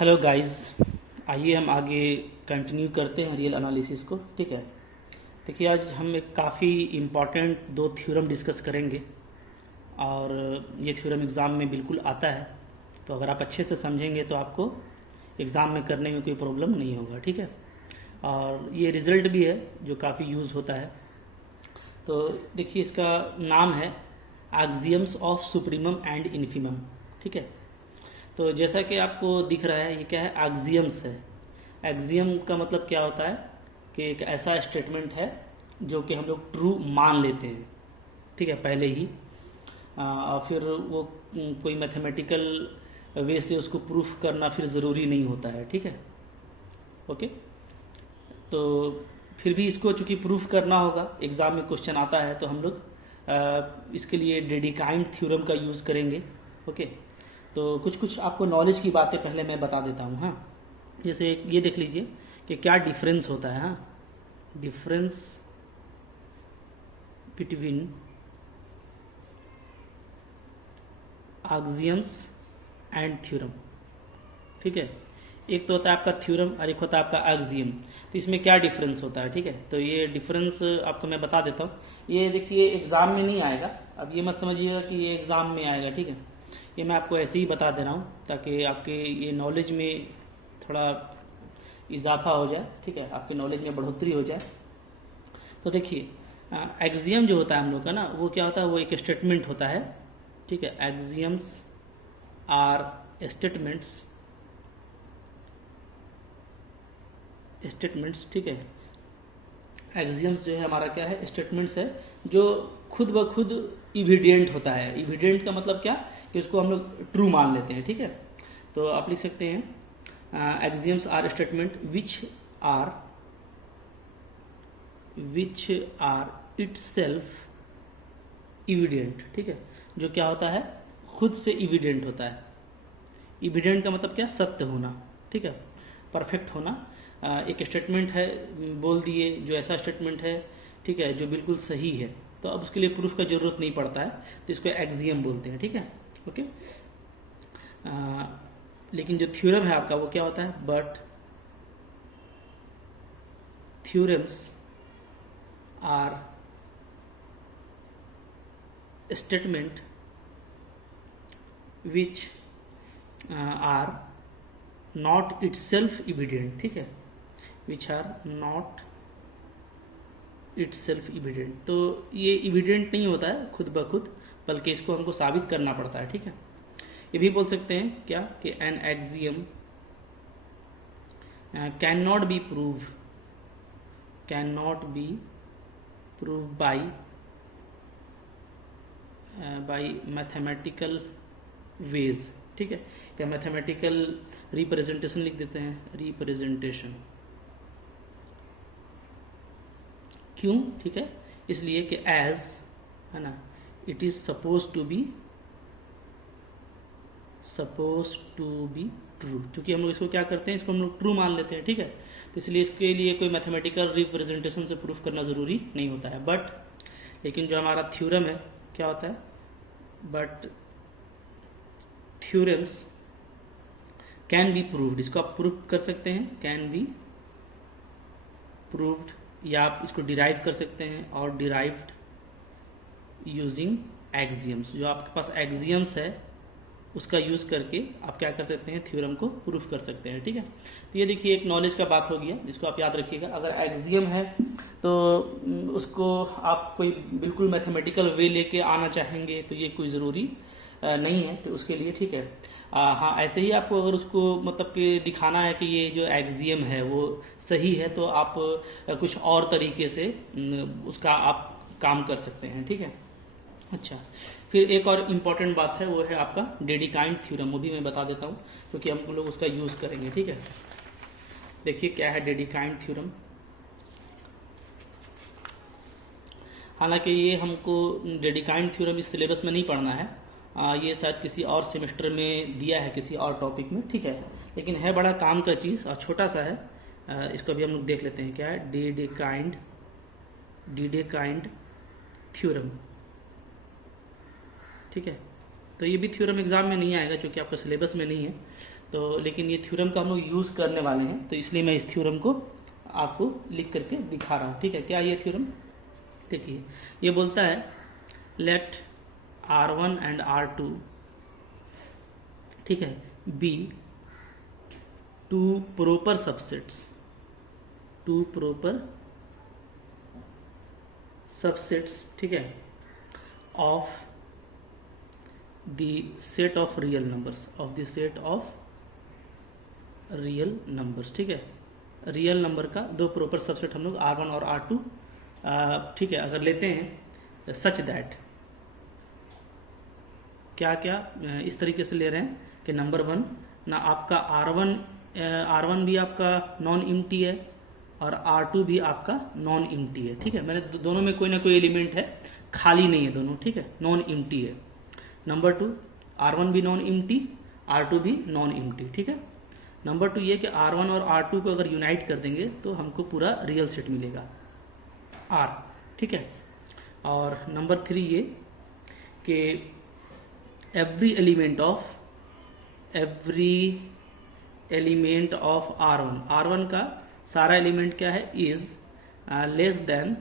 Hello guys, आइए हम आगे कंटिन्यू करते हैं रियल एनालिसिस को। ठीक है, देखिए आज हम एक काफ़ी इम्पॉर्टेंट दो थ्योरम डिस्कस करेंगे और ये थ्योरम एग्ज़ाम में बिल्कुल आता है। तो अगर आप अच्छे से समझेंगे तो आपको एग्ज़ाम में करने में कोई प्रॉब्लम नहीं होगा। ठीक है, और ये रिज़ल्ट भी है जो काफ़ी यूज़ होता है। तो देखिए इसका नाम है axioms of supremum and infimum. ठीक है, तो जैसा कि आपको दिख रहा है ये क्या है, एक्सियम्स है। एक्सियम का मतलब क्या होता है कि एक ऐसा स्टेटमेंट है जो कि हम लोग ट्रू मान लेते हैं। ठीक है, पहले ही और फिर वो कोई मैथमेटिकल वे से उसको प्रूफ करना फिर ज़रूरी नहीं होता है। ठीक है, ओके। तो फिर भी इसको चूंकि प्रूफ करना होगा, एग्ज़ाम में क्वेश्चन आता है, तो हम लोग इसके लिए डेडिकाइंड थ्योरम का यूज़ करेंगे। ओके, तो कुछ कुछ आपको नॉलेज की बातें पहले मैं बता देता हूँ। हाँ, जैसे ये देख लीजिए कि क्या डिफरेंस होता है। हाँ, difference between axioms and theorem. ठीक है, एक तो होता है आपका थ्योरम और एक होता है आपका एक्सियम। तो इसमें क्या डिफरेंस होता है। ठीक है, तो ये डिफरेंस आपको मैं बता देता हूँ। ये देखिए एग्ज़ाम में नहीं आएगा, अब ये मत समझिएगा कि ये एग्ज़ाम में आएगा। ठीक है, ये मैं आपको ऐसे ही बता दे रहा हूँ ताकि आपके ये नॉलेज में थोड़ा इजाफा हो जाए। ठीक है, आपकी नॉलेज में बढ़ोतरी हो जाए। तो देखिए एक्सियम जो होता है हम लोग का ना, वो क्या होता है, वो एक स्टेटमेंट होता है। ठीक है, एक्सियम्स आर स्टेटमेंट्स। ठीक है, एक्सियम्स जो है हमारा क्या है, स्टेटमेंट्स है जो खुद ब खुद इविडेंट होता है। इविडेंट का मतलब क्या कि उसको हम लोग ट्रू मान लेते हैं। ठीक है, तो आप लिख सकते हैं axioms are statement are which are itself evident. ठीक है, जो क्या होता है, खुद से इविडेंट होता है। इविडेंट का मतलब क्या, सत्य होना। ठीक है, परफेक्ट होना। एक स्टेटमेंट है, बोल दिए जो ऐसा स्टेटमेंट है, ठीक है, जो बिल्कुल सही है, तो अब उसके लिए प्रूफ का जरूरत नहीं पड़ता है, तो इसको एक्सियम बोलते हैं। ठीक है, ओके। लेकिन जो थ्योरम है आपका वो क्या होता है, but theorems are statement which are not itself evident. ठीक है, which are not itself evident. तो ये इविडेंट नहीं होता है खुद ब खुद, बल्कि इसको हमको साबित करना पड़ता है। ठीक है, ये भी बोल सकते हैं क्या कि an axiom can not be prove by mathematical ways. ठीक है, क्या मैथमेटिकल रिप्रेजेंटेशन लिख देते हैं, रिप्रेजेंटेशन। क्यों, ठीक है, इसलिए कि एज है ना, it is suppose to be true. क्योंकि हम लोग इसको क्या करते हैं, इसको हम लोग ट्रू मान लेते हैं। ठीक है, तो इसलिए इसके लिए कोई मैथमेटिकल रिप्रेजेंटेशन से प्रूफ करना ज़रूरी नहीं होता है। बट लेकिन जो हमारा थ्योरम है क्या होता है, but theorems can be proved. इसको आप प्रूफ कर सकते हैं, कैन बी प्रूव्ड, या आप इसको डिराइव कर सकते हैं, और डिराइव्ड यूजिंग एक्सियम्स। जो आपके पास एक्सियम्स है उसका यूज़ करके आप क्या कर सकते हैं, थ्योरम को प्रूफ कर सकते हैं। ठीक है, तो ये देखिए एक नॉलेज का बात हो गया जिसको आप याद रखिएगा। अगर एक्सियम है तो उसको आप कोई बिल्कुल मैथमेटिकल वे लेके आना चाहेंगे तो ये कोई ज़रूरी नहीं है तो उसके लिए। ठीक है, हाँ, ऐसे ही आपको अगर उसको मतलब कि दिखाना है कि ये जो एक्सियम है वो सही है, तो आप कुछ और तरीके से उसका आप काम कर सकते हैं। ठीक है, अच्छा, फिर एक और इम्पॉर्टेंट बात है, वो है आपका डेडिकाइंड थ्योरम। वो भी मैं बता देता हूँ क्योंकि हम लोग उसका यूज़ करेंगे। ठीक है, देखिए क्या है डेडिकाइंड थ्योरम। हालांकि ये हमको डेडिकाइंड थ्योरम इस सिलेबस में नहीं पढ़ना है, ये शायद किसी और सेमेस्टर में दिया है किसी और टॉपिक में। ठीक है, लेकिन है बड़ा काम का चीज़ और छोटा सा है। इसको भी हम लोग देख लेते हैं क्या है, डेडिकाइंड थ्योरम। ठीक है, तो ये भी थ्योरम एग्जाम में नहीं आएगा क्योंकि आपका सिलेबस में नहीं है। तो लेकिन ये थ्योरम का हम लोग यूज़ करने वाले हैं, तो इसलिए मैं इस थ्योरम को आपको लिख करके दिखा रहा हूँ। ठीक है, क्या ये थ्योरम? देखिए, ये बोलता है लेट R1 एंड R2, ठीक है, be two proper subsets, two proper subsets, ठीक है, of the set of real numbers, of the set of real numbers. ठीक है, रियल नंबर का दो प्रॉपर सबसेट हम लोग R1 और R2, ठीक है, अगर लेते हैं सच दैट, क्या क्या इस तरीके से ले रहे हैं कि नंबर वन ना आपका R1 भी आपका नॉन एम्प्टी है और R2 भी आपका नॉन एम्प्टी है। ठीक है, मैंने दोनों में कोई ना कोई एलिमेंट है, खाली नहीं है दोनों। ठीक है, नॉन एम्प्टी है। नंबर टू, R1 भी नॉन एम्प्टी, R2 भी नॉन एम्प्टी। ठीक है, नंबर टू ये कि R1 और R2 को अगर यूनाइट कर देंगे तो हमको पूरा रियल सेट मिलेगा R। ठीक है, और नंबर थ्री ये कि एवरी एलिमेंट ऑफ R1 का सारा एलिमेंट क्या है, is less than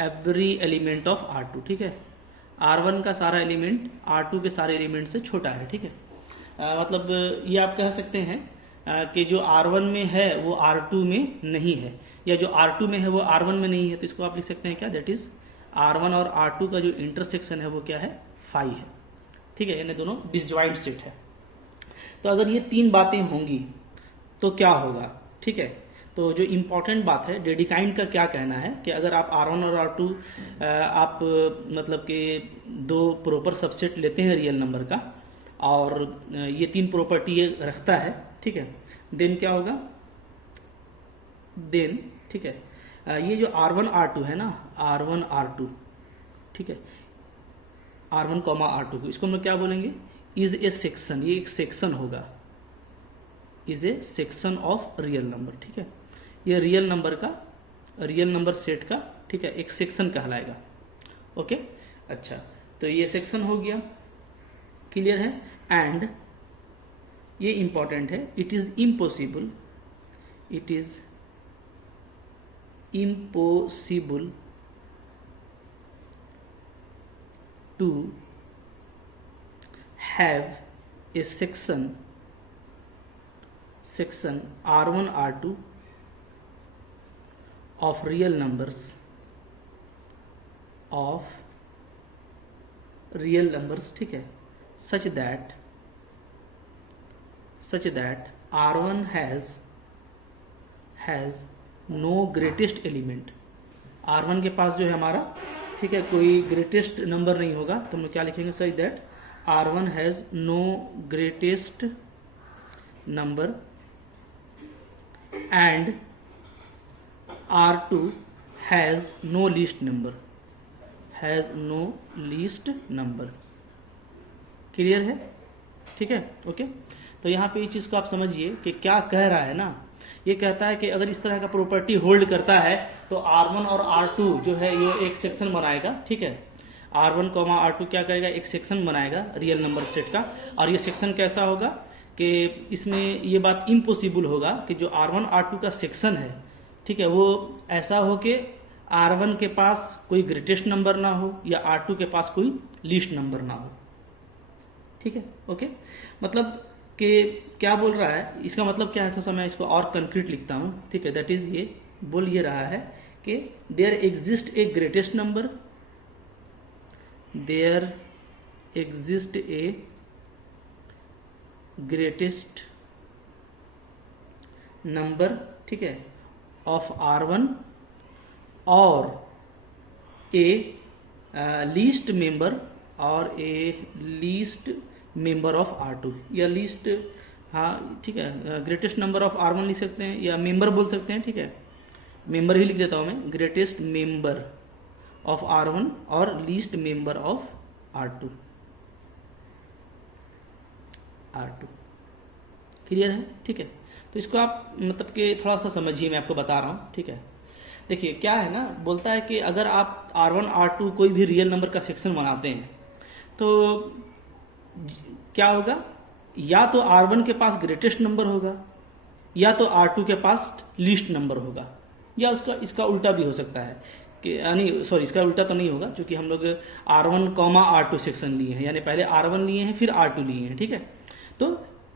every element of R2। ठीक है, R1 का सारा एलिमेंट R2 के सारे एलिमेंट से छोटा है। ठीक है, मतलब ये आप कह सकते हैं कि जो R1 में है वो R2 में नहीं है, या जो R2 में है वो R1 में नहीं है। तो इसको आप लिख सकते हैं क्या, दैट इज R1 और R2 का जो इंटरसेक्शन है वो क्या है, फाई है। ठीक है, यानी दोनों डिसजॉइंट सेट है। तो अगर ये तीन बातें होंगी तो क्या होगा? ठीक है, तो जो इम्पोर्टेंट बात है, डेडिकाइंड का क्या कहना है कि अगर आप R1 और R2 आप मतलब कि दो प्रॉपर सबसेट लेते हैं रियल नंबर का, और ये तीन प्रॉपर्टी ये रखता है, ठीक है, देन क्या होगा, देन ठीक है, ये जो R1 R2 है ना, R1 R2, ठीक है, R1 R2 को इसको हम लोग क्या बोलेंगे, इज ए सेक्शन, ये एक सेक्शन होगा, is A section of real number. ठीक है, ये रियल नंबर सेट का, ठीक है, एक सेक्शन कहलाएगा। ओके, अच्छा, तो ये सेक्शन हो गया, क्लियर है। एंड ये इंपॉर्टेंट है, it is impossible to have a section R1 R2 of real numbers ठीक है, such that R1 has no greatest element। R1 के पास जो है हमारा, ठीक है, कोई ग्रेटेस्ट नंबर नहीं होगा, तो हम लोग क्या लिखेंगे, such that R1 has no greatest number and R2 has no least number. Clear है? ठीक है, ओके। तो यहाँ पे इस चीज़ को आप समझिए कि क्या कह रहा है ना, ये कहता है कि अगर इस तरह का प्रॉपर्टी होल्ड करता है तो R1 और R2 जो है ये एक सेक्शन बनाएगा। ठीक है, R1 R2 क्या करेगा, एक सेक्शन बनाएगा रियल नंबर सेट का, और ये सेक्शन कैसा होगा कि इसमें ये बात इम्पॉसिबल होगा कि जो R1 R2 का सेक्शन है, ठीक है, वो ऐसा हो कि R1 के पास कोई ग्रेटेस्ट नंबर ना हो या R2 के पास कोई लीस्ट नंबर ना हो। ठीक है, ओके। मतलब कि क्या बोल रहा है, इसका मतलब क्या है, थोड़ा सा मैं इसको और कंक्रीट लिखता हूँ। ठीक है, दैट इज ये बोल ये रहा है कि there exist a greatest number, ठीक है, ऑफ R1 और ए लीस्ट मेंबर ऑफ R2, या लीस्ट, हाँ ठीक है, ग्रेटेस्ट नंबर ऑफ R1 लिख सकते हैं या मेंबर बोल सकते हैं। ठीक है, मेंबर ही लिख देता हूँ मैं, ग्रेटेस्ट मेंबर ऑफ R1 और least member of R2। Clear है? ठीक है, तो इसको आप मतलब कि थोड़ा सा समझिए, मैं आपको बता रहा हूँ। ठीक है, देखिए क्या है ना, बोलता है कि अगर आप R1 R2 कोई भी रियल नंबर का सेक्शन बनाते हैं तो क्या होगा, या तो R1 के पास ग्रेटेस्ट नंबर होगा या तो R2 के पास लीस्ट नंबर होगा, या उसका इसका उल्टा भी हो सकता है कि यानी सॉरी इसका उल्टा तो नहीं होगा, क्योंकि हम लोग R1, R2 सेक्शन लिए हैं, यानी पहले R1 लिए हैं फिर R2 लिए हैं, ठीक है। तो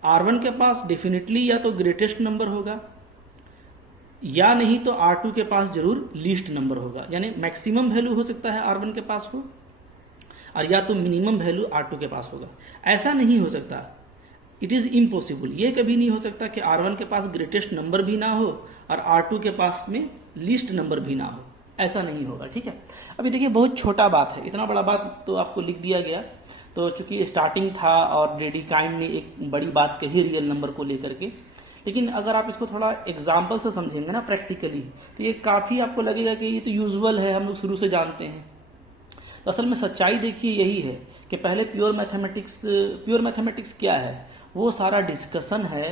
R1 के पास डेफिनेटली या तो ग्रेटेस्ट नंबर होगा या नहीं तो R2 के पास जरूर लीस्ट नंबर होगा, यानी मैक्सिमम वैल्यू हो सकता है R1 के पास हो और या तो मिनिमम वैल्यू R2 के पास होगा। ऐसा नहीं हो सकता, इट इज़ इम्पॉसिबल, ये कभी नहीं हो सकता कि R1 के पास ग्रेटेस्ट नंबर भी ना हो और R2 के पास में लीस्ट नंबर भी ना हो, ऐसा नहीं होगा, ठीक है। अभी देखिए बहुत छोटा बात है, इतना बड़ा बात तो आपको लिख दिया गया, तो चूंकि स्टार्टिंग था और डेडिकाइंड ने एक बड़ी बात कही रियल नंबर को लेकर के, लेकिन अगर आप इसको थोड़ा एग्जाम्पल से समझेंगे ना प्रैक्टिकली, तो ये काफ़ी आपको लगेगा कि ये तो यूजुअल है, हम लोग शुरू से जानते हैं। तो असल में सच्चाई देखिए यही है कि पहले प्योर मैथमेटिक्स क्या है, वो सारा डिस्कशन है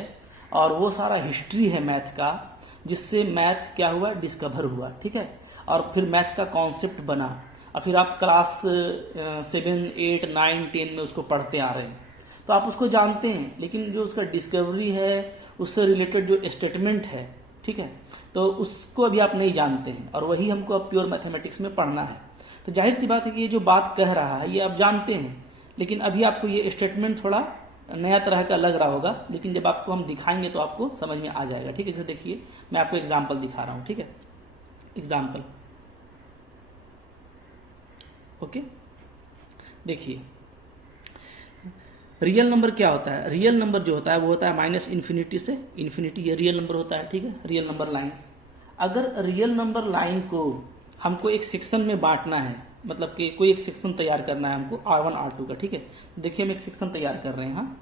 और वो सारा हिस्ट्री है मैथ का, जिससे मैथ क्या हुआ, डिस्कवर हुआ, ठीक है। और फिर मैथ का कॉन्सेप्ट बना और फिर आप क्लास 7, 8, 9, 10 में उसको पढ़ते आ रहे हैं, तो आप उसको जानते हैं, लेकिन जो उसका डिस्कवरी है, उससे रिलेटेड जो स्टेटमेंट है, ठीक है, तो उसको अभी आप नहीं जानते हैं, और वही हमको अब प्योर मैथमेटिक्स में पढ़ना है। तो जाहिर सी बात है कि ये जो बात कह रहा है ये आप जानते हैं, लेकिन अभी आपको ये स्टेटमेंट थोड़ा नया तरह का लग रहा होगा, लेकिन जब आपको हम दिखाएंगे तो आपको समझ में आ जाएगा, ठीक है। जैसे देखिए मैं आपको एग्जाम्पल दिखा रहा हूँ, ठीक है, एग्जाम्पल, ओके। देखिए रियल नंबर क्या होता है, रियल नंबर जो होता है वो होता है माइनस इन्फिनिटी से इन्फिनिटी, ये रियल नंबर होता है, ठीक है, रियल नंबर लाइन। अगर रियल नंबर लाइन को हमको एक सेक्शन में बांटना है, मतलब कि कोई एक सेक्शन तैयार करना है हमको R1, R2 का, ठीक है। देखिए हम एक सेक्शन तैयार कर रहे हैं, हाँ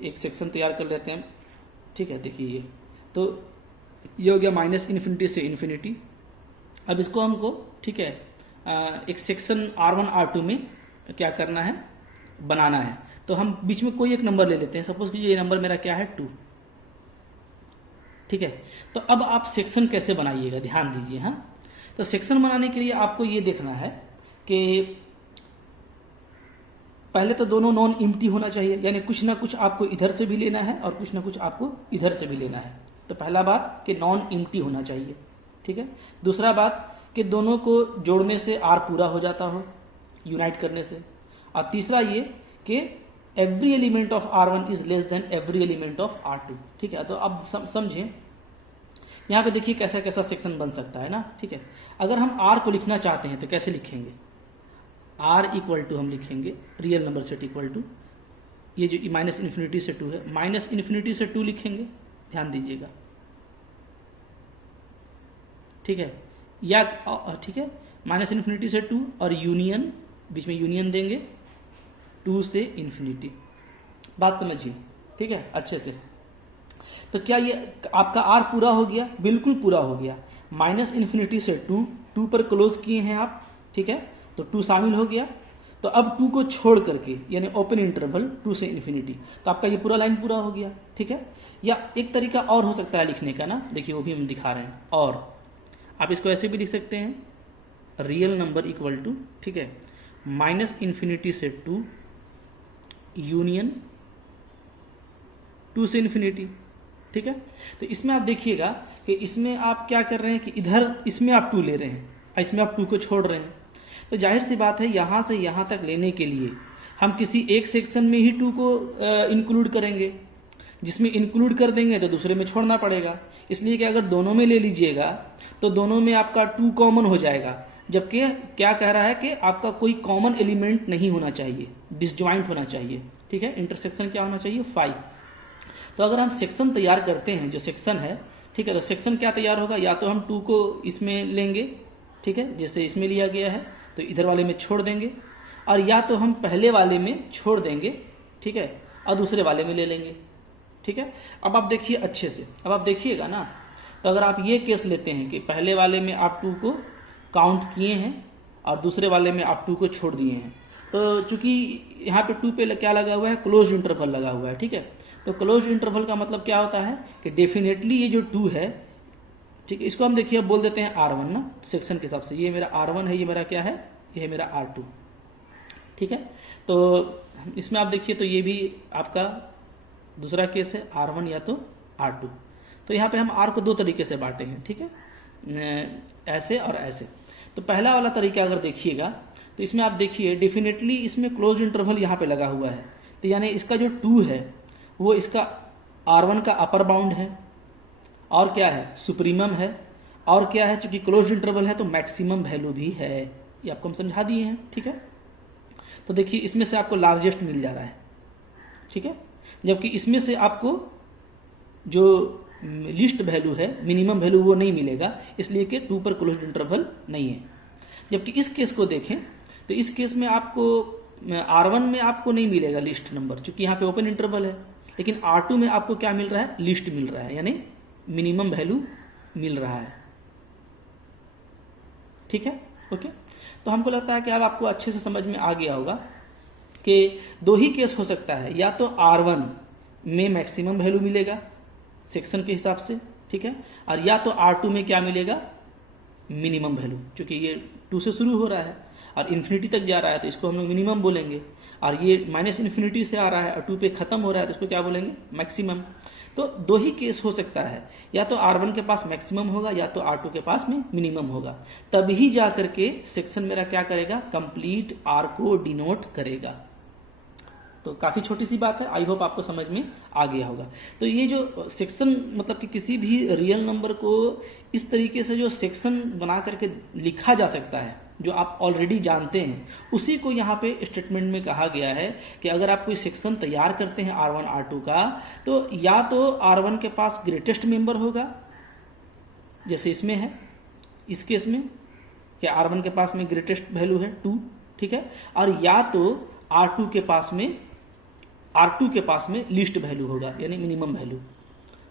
एक सेक्शन तैयार कर लेते हैं, ठीक है। देखिए ये तो ये हो गया माइनस इन्फिनिटी से इन्फिनिटी। अब इसको हमको, ठीक है, एक सेक्शन R1, R2 में क्या करना है, बनाना है। तो हम बीच में कोई एक नंबर ले लेते हैं, सपोज कीजिए ये नंबर मेरा क्या है 2, ठीक है। तो अब आप सेक्शन कैसे बनाइएगा, ध्यान दीजिए, हाँ। तो सेक्शन बनाने के लिए आपको ये देखना है कि पहले तो दोनों नॉन एम्प्टी होना चाहिए, यानी कुछ ना कुछ आपको इधर से भी लेना है और कुछ ना कुछ आपको इधर से भी लेना है। तो पहला बात कि नॉन एम्प्टी होना चाहिए, ठीक है। दूसरा बात कि दोनों को जोड़ने से R पूरा हो जाता हो, यूनाइट करने से। और तीसरा ये कि every element of R1 is less than every element of R2, ठीक है। तो अब समझें यहाँ पे, देखिए कैसा कैसा सेक्शन बन सकता है ना, ठीक है। अगर हम R को लिखना चाहते हैं तो कैसे लिखेंगे, R इक्वल टू हम लिखेंगे real number set equal to, ये जो माइनस इन्फिनिटी से 2 है, माइनस इन्फिनिटी से 2 लिखेंगे, ध्यान दीजिएगा, ठीक है, या ठीक है, माइनस इन्फिनिटी से 2 और यूनियन, बीच में यूनियन देंगे 2 से इन्फिनिटी। बात समझिए, ठीक है, अच्छे से। तो क्या ये आपका R पूरा हो गया, बिल्कुल पूरा हो गया। माइनस इन्फिनिटी से 2 पर क्लोज किए हैं आप, ठीक है, तो 2 शामिल हो गया। तो अब 2 को छोड़ करके, यानी ओपन इंटरवल 2 से इन्फिनिटी, तो आपका ये पूरा लाइन पूरा हो गया, ठीक है। या एक तरीका और हो सकता है लिखने का ना, देखिए वो भी हम दिखा रहे हैं, और आप इसको ऐसे भी लिख सकते हैं, रियल नंबर इक्वल टू, ठीक है, माइनस इन्फिनिटी से 2 यूनियन 2 से इन्फिनिटी, ठीक है। तो इसमें आप देखिएगा कि इसमें आप क्या कर रहे हैं कि इधर इसमें आप 2 ले रहे हैं, इसमें आप 2 को छोड़ रहे हैं। तो जाहिर सी बात है यहाँ से यहाँ तक लेने के लिए हम किसी एक सेक्शन में ही 2 को इंक्लूड करेंगे, जिसमें इंक्लूड कर देंगे तो दूसरे में छोड़ना पड़ेगा। इसलिए कि अगर दोनों में ले लीजिएगा तो दोनों में आपका 2 कॉमन हो जाएगा, जबकि क्या कह रहा है कि आपका कोई कॉमन एलिमेंट नहीं होना चाहिए, डिसजॉइंट होना चाहिए, ठीक है। इंटरसेक्शन क्या होना चाहिए, 5। तो अगर हम सेक्शन तैयार करते हैं, जो सेक्शन है, ठीक है, तो सेक्शन क्या तैयार होगा, या तो हम 2 को इसमें लेंगे, ठीक है, जैसे इसमें लिया गया है, तो इधर वाले में छोड़ देंगे, और या तो हम पहले वाले में छोड़ देंगे, ठीक है, और दूसरे वाले में ले लेंगे, ठीक है। अब आप देखिए अच्छे से, अब आप देखिएगा ना, तो अगर आप ये केस लेते हैं कि पहले वाले में आप 2 को काउंट किए हैं और दूसरे वाले में आप 2 को छोड़ दिए हैं, तो चूंकि यहाँ पे 2 पे क्या लगा हुआ है, क्लोज इंटरवल लगा हुआ है, ठीक है। तो क्लोज इंटरवल का मतलब क्या होता है कि डेफिनेटली ये जो 2 है, ठीक है, इसको हम देखिए बोल देते हैं R1 ना, सेक्शन के हिसाब से, ये मेरा R1 है, ये मेरा क्या है, ये है मेरा R2, ठीक है। तो इसमें आप देखिए तो ये भी आपका दूसरा केस है R1 या तो R2। तो यहाँ पे हम R को दो तरीके से बांटे हैं, ठीक है, ऐसे और ऐसे। तो पहला वाला तरीका अगर देखिएगा तो इसमें आप देखिए डेफिनेटली इसमें क्लोज इंटरवल यहाँ पे लगा हुआ है, तो यानी इसका जो 2 है वो इसका R1 का अपर बाउंड है, और क्या है सुप्रीमम है, और क्या है चूंकि क्लोज इंटरवल है तो मैक्सिमम वैल्यू भी है। ये आपको हम समझा दिए हैं, ठीक है। तो देखिए इसमें से आपको लार्जेस्ट मिल जा रहा है, ठीक है, जबकि इसमें से आपको जो लिस्ट वैल्यू है मिनिमम वैल्यू वो नहीं मिलेगा, इसलिए कि 2 पर क्लोज्ड इंटरवल नहीं है। जबकि इस केस को देखें तो इस केस में आपको R1 में आपको नहीं मिलेगा लिस्ट नंबर, चूंकि यहाँ पे ओपन इंटरवल है, लेकिन R2 में आपको क्या मिल रहा है, लिस्ट मिल रहा है, यानी मिनिमम वैल्यू मिल रहा है, ठीक है, ओके। तो हमको लगता है कि अब आपको अच्छे से समझ में आ गया होगा कि दो ही केस हो सकता है, या तो R1 में मैक्सिमम वैल्यू मिलेगा सेक्शन के हिसाब से, ठीक है, और या तो R2 में क्या मिलेगा, मिनिमम वैल्यू, क्योंकि ये 2 से शुरू हो रहा है और इन्फिनिटी तक जा रहा है तो इसको हम लोग मिनिमम बोलेंगे, और ये माइनस इन्फिनिटी से आ रहा है और 2 पे खत्म हो रहा है तो इसको क्या बोलेंगे, मैक्सिमम। तो दो ही केस हो सकता है, या तो R1 के पास मैक्सिमम होगा या तो R2 के पास में मिनिमम होगा, तभी जा करके सेक्शन मेरा क्या करेगा, कंप्लीट R को डिनोट करेगा। तो काफ़ी छोटी सी बात है, आई होप आपको समझ में आ गया होगा। तो ये जो सेक्शन मतलब कि किसी भी रियल नंबर को इस तरीके से जो सेक्शन बना करके लिखा जा सकता है, जो आप ऑलरेडी जानते हैं, उसी को यहाँ पे स्टेटमेंट में कहा गया है कि अगर आप कोई सेक्शन तैयार करते हैं R1 R2 का, तो या तो R1 के पास ग्रेटेस्ट मेंबर होगा, जैसे इसमें है, इस केस में कि R1 के पास में ग्रेटेस्ट वैल्यू है 2, ठीक है, और या तो R2 के पास में लिस्ट वैल्यू होगा, यानी मिनिमम वैल्यू।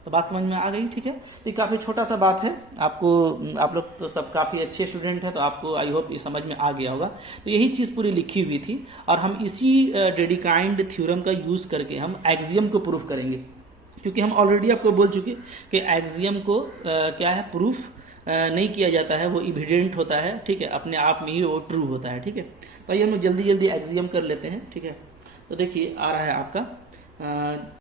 तो बात समझ में आ गई, ठीक है। ये काफ़ी छोटा सा बात है, आपको आप लोग तो सब काफ़ी अच्छे स्टूडेंट हैं, तो आपको आई होप ये समझ में आ गया होगा। तो यही चीज़ पूरी लिखी हुई थी, और हम इसी डेडिकाइंड थ्योरम का यूज़ करके हम एक्सियम को प्रूफ करेंगे, क्योंकि हम ऑलरेडी आपको बोल चुके कि एक्सियम को क्या है, प्रूफ नहीं किया जाता है, वो इविडेंट होता है, ठीक है, अपने आप में ही वो ट्रू होता है, ठीक है। तो आइए हम जल्दी जल्दी एक्सियम कर लेते हैं, ठीक है। तो देखिए आ रहा है आपका